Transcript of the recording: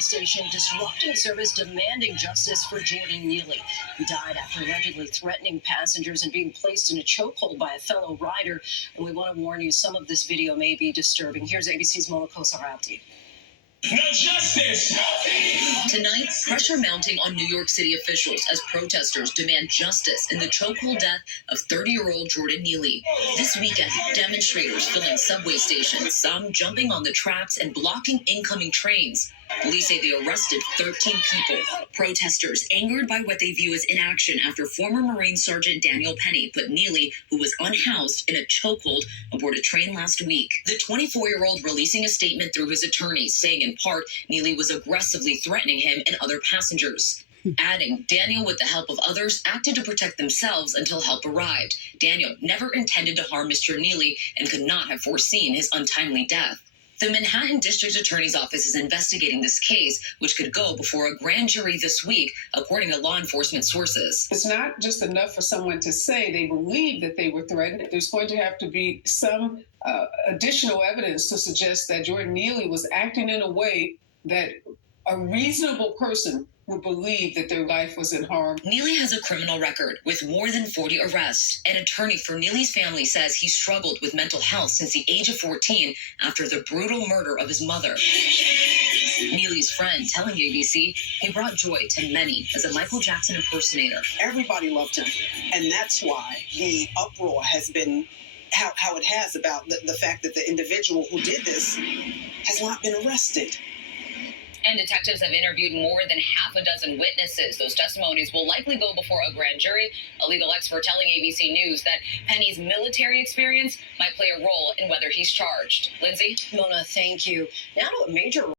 station disrupting service, demanding justice for Jordan Neely, who died after allegedly threatening passengers and being placed in a chokehold by a fellow rider. And we want to warn you, some of this video may be disturbing. Here's ABC's Mona Kosarabdi. No justice! Tonight, pressure mounting on New York City officials as protesters demand justice in the chokehold death of 30-year-old Jordan Neely. This weekend, demonstrators filling subway stations, some jumping on the tracks and blocking incoming trains. Police say they arrested 13 people. Protesters angered by what they view as inaction after former Marine Sergeant Daniel Penny put Neely, who was unhoused, in a chokehold aboard a train last week. The 24-year-old releasing a statement through his attorneys, saying in part Neely was aggressively threatening him and other passengers. Adding, Daniel, with the help of others, acted to protect themselves until help arrived. Daniel never intended to harm Mr. Neely and could not have foreseen his untimely death. The Manhattan District Attorney's Office is investigating this case, which could go before a grand jury this week, according to law enforcement sources. It's not just enough for someone to say they believe that they were threatened. There's going to have to be some additional evidence to suggest that Jordan Neely was acting in a way that a reasonable person would believe that their life was in harm. Neely has a criminal record with more than 40 arrests. An attorney for Neely's family says he struggled with mental health since the age of 14 after the brutal murder of his mother. Neely's friend telling ABC he brought joy to many as a Michael Jackson impersonator. Everybody loved him, and that's why the uproar has been how it has about the fact that the individual who did this has not been arrested. And detectives have interviewed more than half a dozen witnesses. Those testimonies will likely go before a grand jury. A legal expert telling ABC News that Penny's military experience might play a role in whether he's charged. Lindsay? Mona, thank you. Now to a major